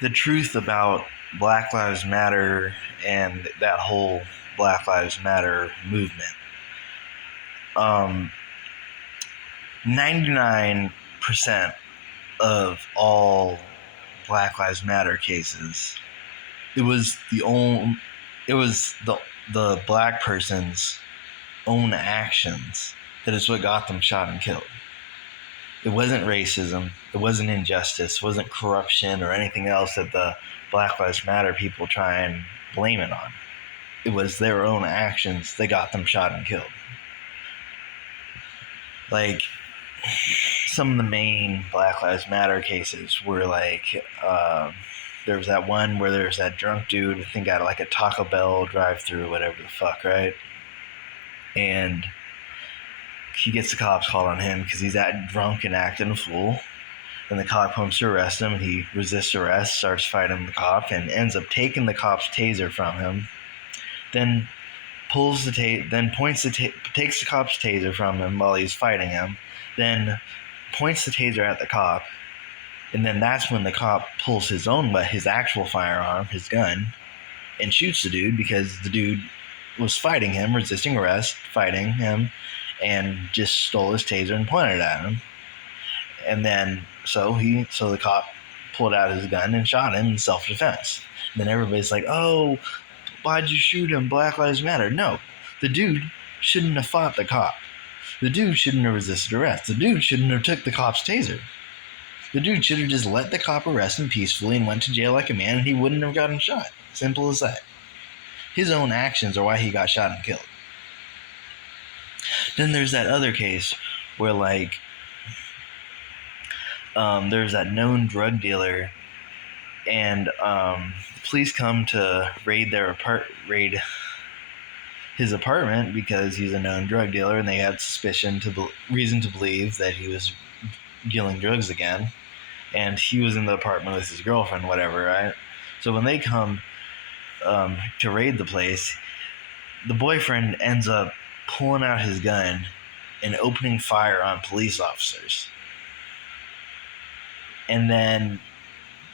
the truth about Black Lives Matter and that whole Black Lives Matter movement. 99% of all Black Lives Matter cases, it was the black person's own actions that is what got them shot and killed. It wasn't racism, it wasn't injustice, it wasn't corruption or anything else that the Black Lives Matter people try and blame it on. It was their own actions that got them shot and killed. Like, some of the main Black Lives Matter cases were like, there was that one where there's that drunk dude, I think at like a Taco Bell drive-thru, whatever the fuck, right? And he gets the cops called on him because he's that drunk and acting a fool. And the cop comes to arrest him, and he resists arrest, starts fighting the cop, and ends up taking the cop's taser from him. Then takes the cop's taser from him while he's fighting him. Then points the taser at the cop, and then that's when the cop pulls his actual firearm, his gun, and shoots the dude because the dude was fighting him, resisting arrest, fighting him, and just stole his taser and pointed it at him. And then so the cop pulled out his gun and shot him in self-defense. And then everybody's like, "Oh, why'd you shoot him? Black Lives Matter." No, the dude shouldn't have fought the cop. The dude shouldn't have resisted arrest. The dude shouldn't have took the cop's taser. The dude should have just let the cop arrest him peacefully and went to jail like a man, and he wouldn't have gotten shot. Simple as that. His own actions are why he got shot and killed. Then there's that other case where, like, there's that known drug dealer, and police come to raid his apartment because he's a known drug dealer, and they had reason to believe that he was dealing drugs again. And he was in the apartment with his girlfriend, whatever, right? So when they come to raid the place, the boyfriend ends up pulling out his gun and opening fire on police officers. And then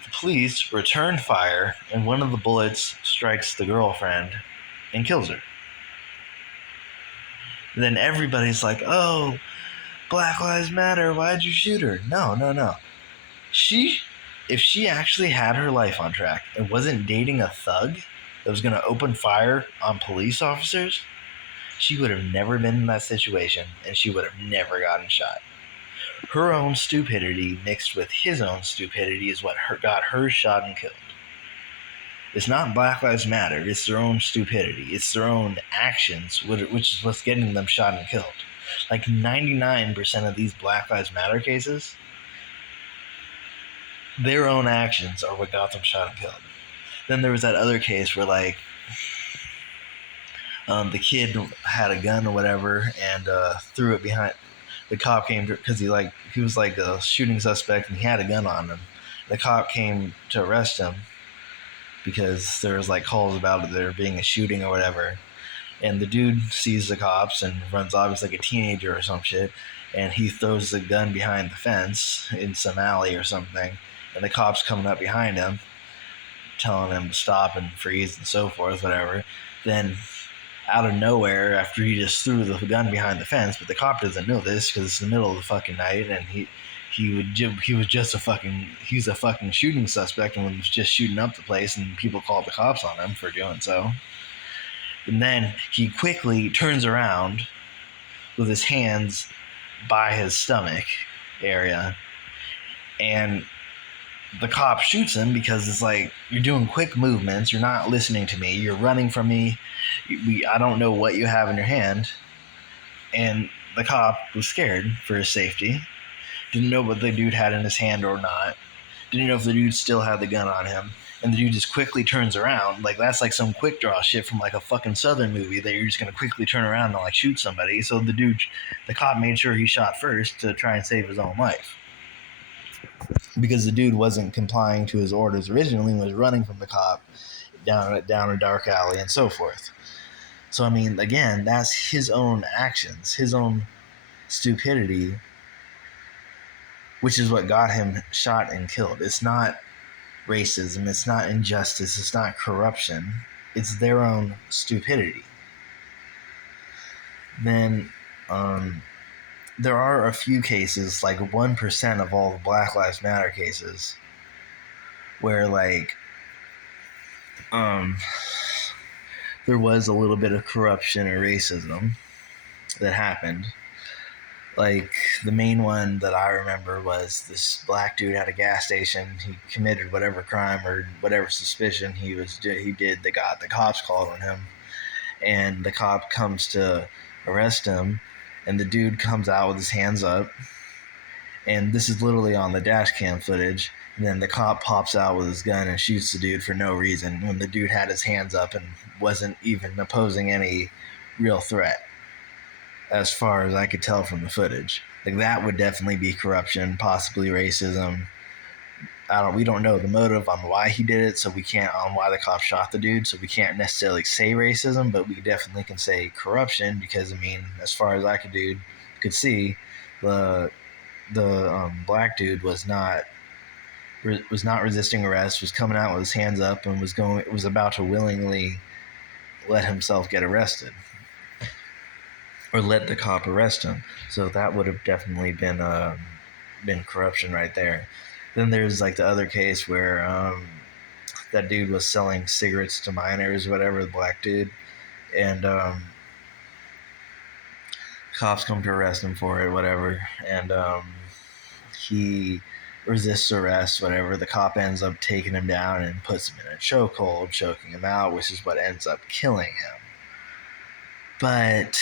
the police return fire, and one of the bullets strikes the girlfriend and kills her. And then everybody's like, "Oh, Black Lives Matter, why'd you shoot her?" No. If she actually had her life on track and wasn't dating a thug that was going to open fire on police officers, she would have never been in that situation, and she would have never gotten shot. Her own stupidity mixed with his own stupidity is what got her shot and killed. It's not Black Lives Matter, it's their own stupidity. It's their own actions, which is what's getting them shot and killed. Like 99% of these Black Lives Matter cases, their own actions are what got them shot and killed. Then there was that other case where, like, the kid had a gun or whatever and threw it behind. The cop came because he was like a shooting suspect and he had a gun on him. The cop came to arrest him because there was like calls about there being a shooting or whatever. And the dude sees the cops and runs off. He's like a teenager or some shit. And he throws the gun behind the fence in some alley or something. And the cop's coming up behind him, telling him to stop and freeze and so forth, whatever. Then out of nowhere, after he just threw the gun behind the fence, but the cop doesn't know this because it's the middle of the fucking night, and he was a fucking shooting suspect and was just shooting up the place, and people called the cops on him for doing so. And then he quickly turns around with his hands by his stomach area, and the cop shoots him because it's like, you're doing quick movements, you're not listening to me, you're running from me, I don't know what you have in your hand. And the cop was scared for his safety, didn't know what the dude had in his hand or not, didn't know if the dude still had the gun on him, and the dude just quickly turns around. Like, that's like some quick draw shit from like a fucking Southern movie that you're just gonna quickly turn around and like shoot somebody. So the cop made sure he shot first to try and save his own life, because the dude wasn't complying to his orders originally and was running from the cop down a dark alley and so forth. So, I mean, again, that's his own actions, his own stupidity, which is what got him shot and killed. It's not racism, it's not injustice, it's not corruption, it's their own stupidity. Then there are a few cases, like 1% of all the Black Lives Matter cases, where like there was a little bit of corruption or racism that happened. Like the main one that I remember was this black dude at a gas station. He committed whatever crime or whatever suspicion he did. They got the cops called on him, and the cop comes to arrest him, and the dude comes out with his hands up, and this is literally on the dash cam footage. And then the cop pops out with his gun and shoots the dude for no reason when the dude had his hands up and wasn't even opposing any real threat, as far as I could tell from the footage. Like that would definitely be corruption, possibly racism. We don't know the motive on why he did it, so we can't on why the cop shot the dude, so we can't necessarily say racism, but we definitely can say corruption because I mean, as far as I could see, the black dude was not resisting arrest, was coming out with his hands up, and was about to willingly let himself get arrested or let the cop arrest him. So that would have definitely been corruption right there. Then there's like the other case where that dude was selling cigarettes to minors, whatever, the black dude, and cops come to arrest him for it, whatever, and he resists arrest, whatever. The cop ends up taking him down and puts him in a chokehold, choking him out, which is what ends up killing him. But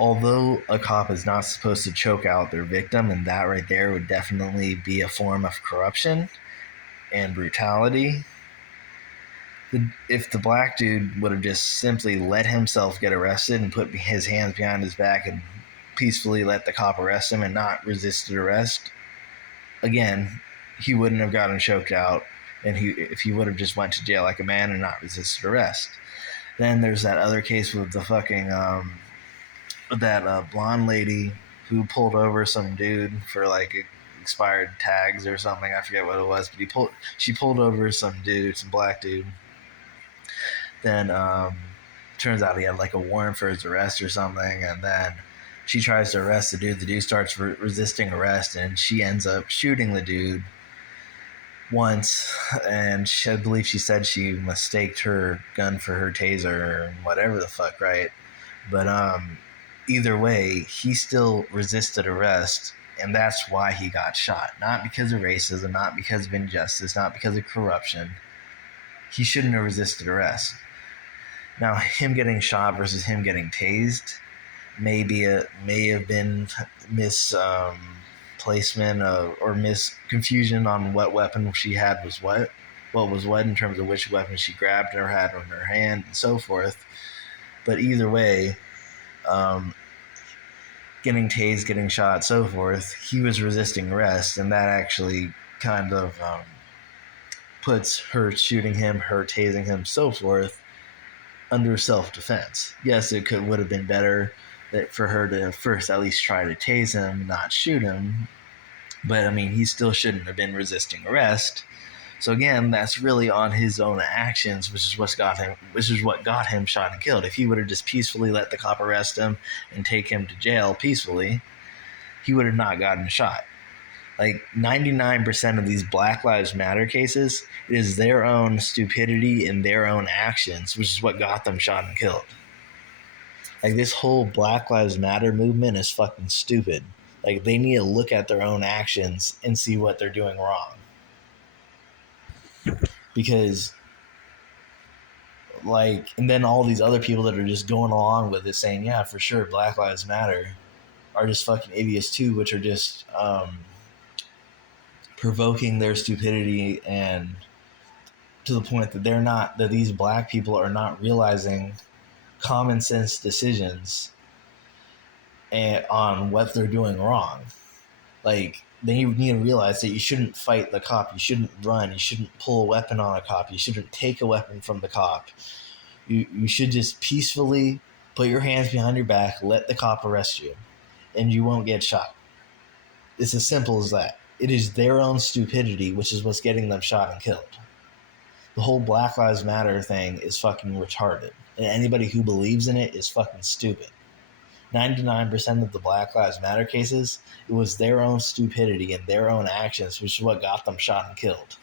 although a cop is not supposed to choke out their victim, and that right there would definitely be a form of corruption and brutality, if the black dude would have just simply let himself get arrested and put his hands behind his back and peacefully let the cop arrest him and not resisted arrest, again, he wouldn't have gotten choked out, and if he would have just went to jail like a man and not resisted arrest. Then there's that other case with the fucking that blonde lady who pulled over some dude for like expired tags or something. I forget what it was, but she pulled over some black dude. Then turns out he had like a warrant for his arrest or something, and then she tries to arrest the dude. The dude starts resisting arrest, and she ends up shooting the dude once. And I believe she said she mistaked her gun for her taser or whatever the fuck, right? But either way, he still resisted arrest, and that's why he got shot. Not because of racism, not because of injustice, not because of corruption. He shouldn't have resisted arrest. Now, him getting shot versus him getting tased may have been misplacement or confusion on what weapon she had was what was what in terms of which weapon she grabbed or had on her hand and so forth. But either way, getting tased, getting shot, so forth, he was resisting arrest, and that actually kind of puts her shooting him, her tasing him, so forth, under self-defense. Yes, it would have been better for her to first at least try to tase him, not shoot him. But I mean, he still shouldn't have been resisting arrest. So again, that's really on his own actions, which is what got him shot and killed. If he would have just peacefully let the cop arrest him and take him to jail peacefully, he would have not gotten shot. Like 99% of these Black Lives Matter cases, it is their own stupidity and their own actions, which is what got them shot and killed. Like this whole Black Lives Matter movement is fucking stupid. Like they need to look at their own actions and see what they're doing wrong. Because like, and then all these other people that are just going along with it saying, yeah, for sure, Black Lives Matter, are just fucking idiots too, which are just provoking their stupidity, and to the point that these black people are not realizing common sense decisions on what they're doing wrong. Like, they need to realize that you shouldn't fight the cop, you shouldn't run, you shouldn't pull a weapon on a cop, you shouldn't take a weapon from the cop. You should just peacefully put your hands behind your back, let the cop arrest you, and you won't get shot. It's as simple as that. It is their own stupidity, which is what's getting them shot and killed. The whole Black Lives Matter thing is fucking retarded. And anybody who believes in it is fucking stupid. 99% of the Black Lives Matter cases, it was their own stupidity and their own actions, which is what got them shot and killed.